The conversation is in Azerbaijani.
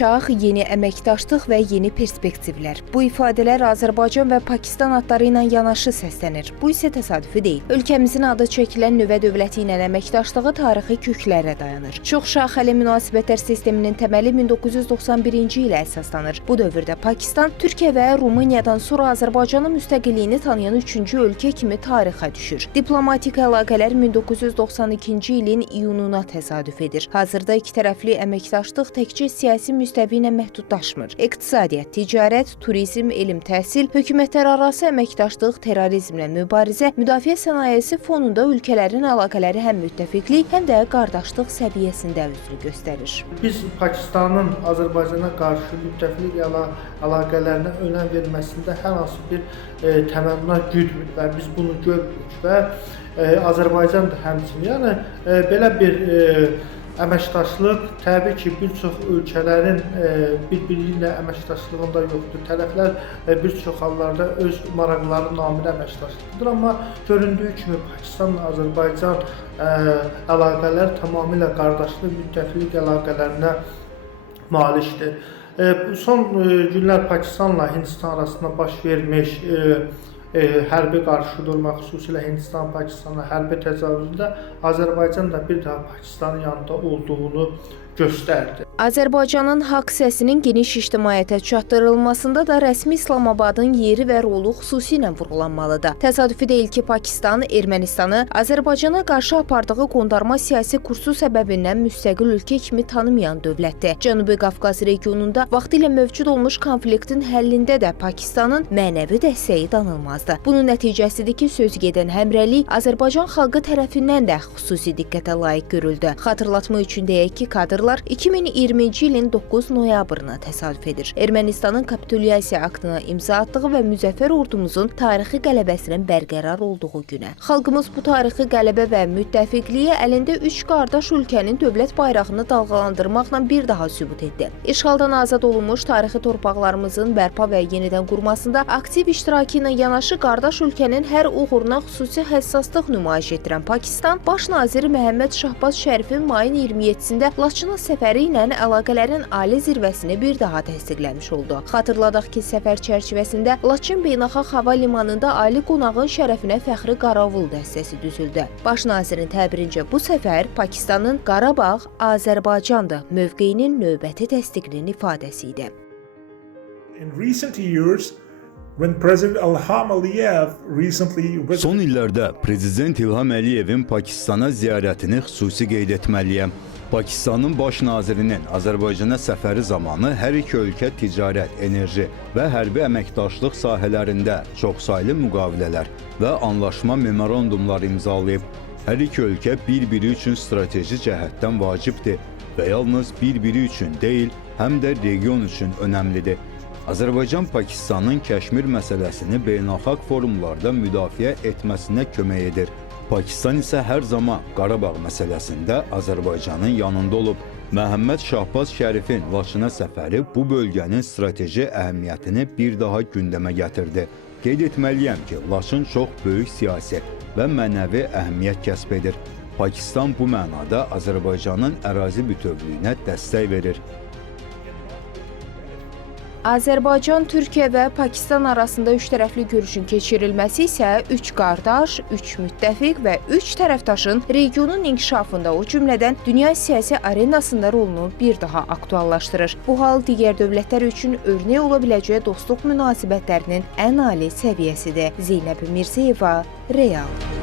çağ, yeni əməkdaşlıq və yeni perspektivlər. Bu ifadələr Azərbaycan və Pakistan adları ilə yanaşı səslənir. Bu isə təsadüfi deyil. Ölkəmizin adı çəkilən nüvə dövləti ilə əməkdaşlığı tarixi köklərə dayanır. Çoxşaxəli münasibətlər sisteminin təməli 1991-ci ilə əsaslanır. Bu dövrdə Pakistan, Türkiyə və Rumıniyadan sonra Azərbaycanın müstəqilliyini tanıyan üçüncü ölkə kimi tarixə düşür. Diplomatik əlaqələr 1992-ci ilin iyununa təsadüf edir. Hazırda iki tərəfli əməkdaşlıq təkcə siyasi müstəvi ilə məhdudlaşmır. İqtisadiyyat, ticarət, turizm, elm, təhsil, hökumətlərarası əməkdaşlıq, terrorizmlə mübarizə, müdafiə sənayesi fonunda ölkələrin əlaqələri həm müttəfiqlik, həm də qardaşlıq səviyyəsində üzrü göstərir. Biz Pakistanın Azərbaycana qarşı müttəfiqlik əlaqələrinə önəm verməsində hər hansı bir təmənnə güdmür və biz bunu görürük və Azərbaycan da həmçinin, yəni belə bir əməkdaşlıq təbii ki, bir çox ölkələrin bir-biri ilə əməkdaşlığında yoxdur. Tərəflər bir çox hallarda öz maraqları naminə əməkdaşlıqdır, amma göründüyü kimi Pakistanla Azərbaycan əlaqələr tamamilə qardaşlıq, müttəfiqlik əlaqələrinə malikdir. Son günlər Pakistanla Hindistan arasında baş vermiş hərbi qarşıdurma, xüsusilə Hindistan-Pakistana hərbi təcavüzündə Azərbaycan da bir daha Pakistanın yanında olduğunu göstərdi. Azərbaycanın haqq səsinin geniş ictimaiyyətə çatdırılmasında da rəsmi İslamabadın yeri və rolu xüsusilə vurğulanmalıdır. Təsadüfi deyil ki, Pakistan Ermənistanı Azərbaycana qarşı apardığı qondarma siyasi kursu səbəbindən müstəqil ölkə kimi tanımayan dövlətdir. Cənubi Qafqaz regionunda vaxtilə mövcud olmuş konfliktin həllində də Pakistanın mənəvi dəstəyi danılmazdır. Bunun nəticəsidir ki, söz gedən həmrəylik Azərbaycan xalqı tərəfindən də xüsusi diqqətə layiq görüldü. Xatırlatma üçün deyək ki, kadrlar 2020-ci ilin 9 noyabrına təsadüf edir. Ermənistanın kapitulyasiya aktına imza atdığı və müzəffər ordumuzun tarixi qələbəsinin bərqərar olduğu günə. Xalqımız bu tarixi qələbə və müttəfiqliyə əlində 3 qardaş ölkənin dövlət bayrağını dalğalandırmaqla bir daha sübut etdi. İşğaldan azad olunmuş tarixi torpaqlarımızın bərpa və yenidən qurmasında aktiv iştirakı ilə yanaşı qardaş ölkənin hər uğuruna xüsusi həssaslıq nümayiş etdirən Pakistan, Baş naziri Məhəmməd Şahbaz Şərifin mayın 27-sində Laçına səfəri ilə əlaqələrin ali zirvəsini bir daha təsdiqləmiş oldu. Xatırladaq ki, səfər çərçivəsində Laçın Beynəlxalq Hava Limanında ali qonağın şərəfinə fəxri qaravul dəstəsi düzüldü. Baş nazirin təbirincə bu səfər Pakistanın Qarabağ, Azərbaycandır mövqeyinin növbəti təsdiqinin ifadəsi idi. Son illərdə Prezident İlham Əliyevin Pakistana ziyarətini xüsusi qeyd etməliyəm. Pakistanın baş nazirinin Azərbaycana səfəri zamanı hər iki ölkə ticarət, enerji və hərbi əməkdaşlıq sahələrində çoxsaylı müqavilələr və anlaşma memorandumlar imzalayıb. Hər iki ölkə bir-biri üçün strateji cəhətdən vacibdir və yalnız bir-biri üçün deyil, həm də region üçün önəmlidir. Azərbaycan Pakistanın Kəşmir məsələsini beynəlxalq forumlarda müdafiə etməsinə kömək edir. Pakistan isə hər zaman Qarabağ məsələsində Azərbaycanın yanında olub. Məhəmməd Şahbaz Şərifin Laçına səfəri bu bölgənin strateji əhəmiyyətini bir daha gündəmə gətirdi. Qeyd etməliyəm ki, Laçın çox böyük siyasi və mənəvi əhəmiyyət kəsb edir. Pakistan bu mənada Azərbaycanın ərazi bütövlüyünə dəstək verir. Azərbaycan, Türkiyə və Pakistan arasında üç tərəfli görüşün keçirilməsi isə üç qardaş, üç müttəfiq və üç tərəfdaşın regionun inkişafında, o cümlədən dünya siyasi arenasında rolunu bir daha aktuallaşdırır. Bu hal digər dövlətlər üçün örnək ola biləcək dostluq münasibətlərinin ən ali səviyyəsidir. Zeynəb Mirzəyeva, Real.